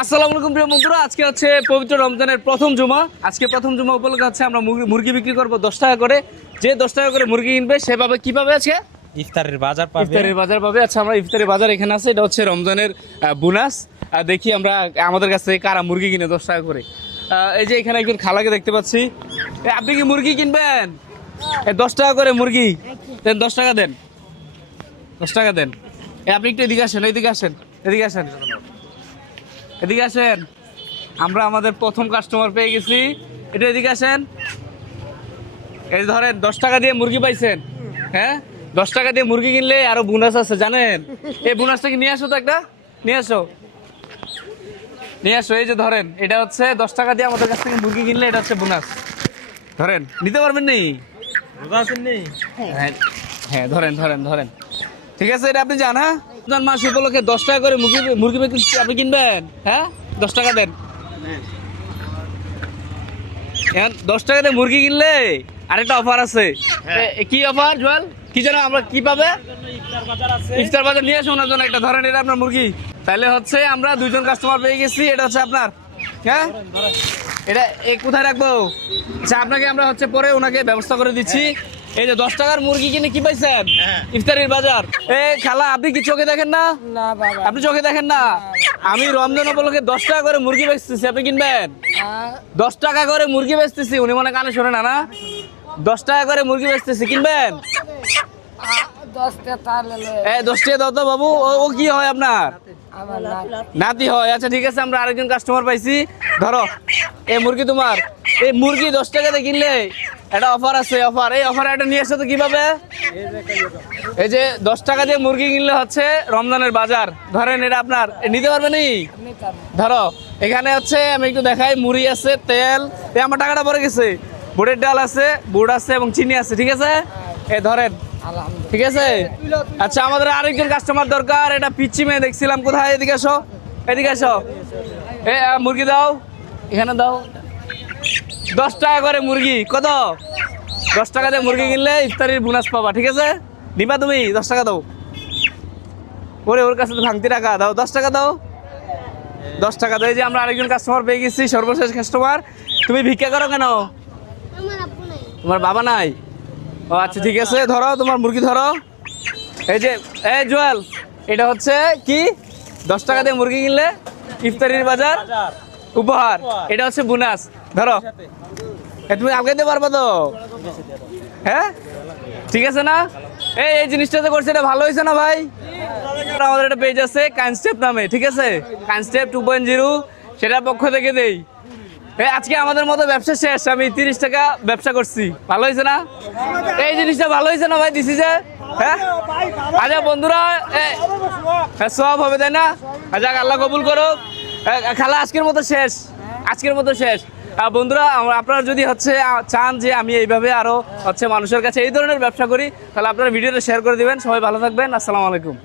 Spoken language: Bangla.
আসসালামু আলাইকুম প্রিয় বন্ধুরা, আজকে হচ্ছে পবিত্র রমজানের প্রথম জুমা। আজকে প্রথম জুমা উপলক্ষে হচ্ছে আমরা মুরগি বিক্রি করবো 10 টাকা করে। যে 10 টাকা করে মুরগি কিনবে সে পাবে কি পাবে? আজকে ইফতারের বাজার পাবে। ইফতারের বাজার পাবে। আচ্ছা, আমরা ইফতারের বাজার এখানে আছে, এটা হচ্ছে রমজানের বোনাস। দেখি আমরা আমাদের কাছ থেকে কারা মুরগি কিনে 10 টাকা করে। এই যে এখানে একজন খালাকে দেখতে পাচ্ছি। আপনি কি মুরগি কিনবেন? 10 টাকা করে মুরগি দেন, 10 টাকা দেন, 10 টাকা দেন। আপনি একটু এদিকে আসেন, এদিকে আসেন, এদিকে আসেন, এদিকে আসেন। আমরা আমাদের প্রথম কাস্টমার পেয়ে গেছি, এটা এদিকে আসেন। এই ধরেন 10 টাকা দিয়ে মুরগি পাইছেন। হ্যাঁ, 10 টাকা দিয়ে মুরগি কিনলে আরো বোনাস আছে জানেন। এই বোনাসটা কি নিয়ে আসো তো, একটা নিয়ে আসো, নিয়ে আসো। এই যে ধরেন, এটা হচ্ছে 10 টাকা দিয়ে আমাদের কাছ থেকে মুরগি কিনলে এটা হচ্ছে বোনাস। ধরেন, নিতে পারবেন নি? হ্যাঁ হ্যাঁ, ধরেন ধরেন ধরেন, ঠিক আছে। এটা আপনি জান। হ্যাঁ, রমজান মাস উপলক্ষে 10 টাকা করে মুরগি আপনি কিনবেন। হ্যাঁ, 10 টাকা দেন। 10 টাকা দিয়ে মুরগি কিনলে আরেকটা অফার আছে। কি অফার জোয়াল? কি জানো আমরা কি পাবে? ইফতার বাজার নিয়ে আসুন ওনার জন্য একটা। ধরেন, এটা আপনার মুরগি। তাহলে হচ্ছে আমরা 2জন কাস্টমার পেয়ে গেছি, এটা হচ্ছে আপনার। হ্যাঁ, এটা কোথায় রাখবো? আচ্ছা, আপনাকে আমরা হচ্ছে পরে ওনাকে ব্যবস্থা করে দিচ্ছি। এই যে 10 টাকার মুরগি কিনে কি পাইছেন? ইফতারের বাজার। খালা, আপনি কি চোখে দেখেন না? আপনি চোখে দেখেন না? আমি রমজান উপলক্ষে 10 টাকা করে মুরগি বেচতেছি, আপনি কিনবেন? 10 টাকা করে মুরগি বেচতেছি, উনি মনে কানে শোনে না, না? 10 টাকা করে মুরগি বেচতেছি, কিনবেন? 10 টাকা দাও তো বাবু। ও কি হয় আপনার? নাতি হয়। আচ্ছা ঠিক আছে, আমরা আরেকজন কাস্টমার পাইছি। ধরো, এই মুরগি তোমার। এই মুরগি 10 টাকাতে কিনলে একটা অফার আছে, অফার। এই অফার এটা নিয়ে এসে তো কিভাবে? এই যে 10 টাকা দিয়ে মুরগি কিনলে হচ্ছে রমজানের বাজার। ধরেন, এটা আপনার, নিতে পারবে নি? ধরো, এখানে হচ্ছে আমি একটু দেখাই, মুড়ি আছে, তেল, আমার টাকাটা পড়ে গেছে, বুটের ডাল আছে, বুট আছে এবং চিনি আছে। ঠিক আছে, এই ধরেন, ঠিক আছে। আচ্ছা, আমাদের আরেকজন কাস্টমার দরকার। এটা পিচ্ছি মেয়ে দেখছিলাম, কোথায়? এদিকে আসো, এদিকে আসো। মুরগি দাও, এখানে দাও। 10 টাকা করে মুরগি। কত? 10 টাকা দিয়ে মুরগি কিনলে ইফতারির বোনাস পাবা। ঠিক আছে, নিবা তুমি? 10 টাকা দাও। ওর কাছে তো ভাঙতি টাকা দাও, 10 টাকা দাও, 10 টাকা দাও। এই যে আমরা আরেকজন কাস্টমার পেয়ে গেছি, সর্বশেষ কাস্টমার। তুমি ভিক্ষা করো কেন? তোমার বাবা নাই? ও আচ্ছা ঠিক আছে, ধরো তোমার মুরগি ধরো। এই যে, এই জুয়েল, এটা হচ্ছে কি? 10 টাকা দিয়ে মুরগি কিনলে ইফতারির বাজার উপহার, এটা হচ্ছে বোনাস। ধরো, তুমি আগাইতে পারবো তো? হ্যাঁ, ঠিক আছে না? এই জিনিসটা যে করছে, এটা ভালো হয়েছে না ভাই? আমাদের একটা পেজ আছে কাইনস্টেপ নামে, ঠিক আছে, কাইনস্টেপ 2.0, সেটার পক্ষ থেকে দেই। আজকে আমাদের মতো ব্যবসা শেষ, আমি 30 টাকা ব্যবসা করছি। ভালো হয়েছে না? এই জিনিসটা ভালো হয়েছে না ভাই? দিছি যে। হ্যাঁ, আচ্ছা বন্ধুরা, সব হবে তাই না? আচ্ছা, আল্লাহ কবুল করো। খালা, আজকের মতো শেষ, আজকের মতো শেষ। বন্ধুরা, আপনারা যদি হচ্ছে চান যে আমি এইভাবে আরো হচ্ছে মানুষের কাছে এই ধরনের ব্যবসা করি, তাহলে আপনারা ভিডিওটা শেয়ার করে দিবেন। সবাই ভালো থাকবেন। আসসালামু আলাইকুম।